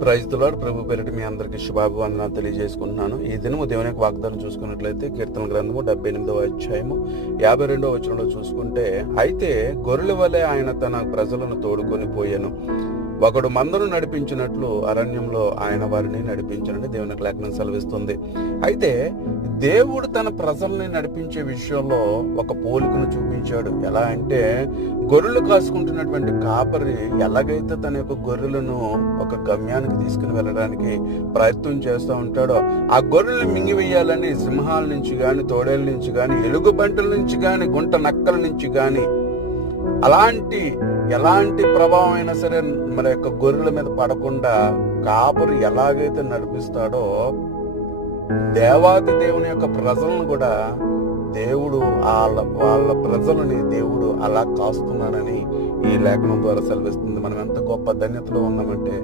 Praise the lord. ప్రభు పేరిట మీ అందరికీ శుభాభివందనాలు తెలియజేసుకుంటున్నాను. ఈ దినము దేవుని యొక్క వాగ్దానం చూసుకున్నట్లయితే కీర్తన గ్రంథము 78వ అధ్యాయము 52వ వచనంలో చూసుకుంటే, అయితే గొర్రెల వలె ఆయన తన ప్రజలను తోడుకొని పోయెను, ఒకడు మందను నడిపించినట్లు అరణ్యంలో ఆయన వారిని నడిపించనని దేవునికి లేఖనం సెలవిస్తుంది. అయితే దేవుడు తన ప్రజల్ని నడిపించే విషయంలో ఒక పోలికను చూపించాడు. ఎలా అంటే, గొర్రెలు కాసుకుంటున్నటువంటి కాపరి ఎలాగైతే తన యొక్క గొర్రెలను ఒక గమ్యానికి తీసుకుని వెళ్ళడానికి ప్రయత్నం చేస్తూ ఉంటాడో, ఆ గొర్రెలను మింగివేయాలని సింహాల నుంచి గాని, తోడేళ్ళ నుంచి గాని, ఎలుగుబంటుల నుంచి గాని, గుంట నక్కల నుంచి గాని ఎలాంటి ప్రభావం అయినా సరే మన యొక్క గొర్రెల మీద పడకుండా కాపరి ఎలాగైతే నడిపిస్తాడో, దేవాది దేవుని యొక్క ప్రజలను కూడా దేవుడు వాళ్ళ ప్రజలని దేవుడు అలా కాస్తున్నాడని ఈ లేఖనం ద్వారా సెలవిస్తుంది. మనం ఎంత గొప్ప ధన్యతలో ఉన్నామంటే,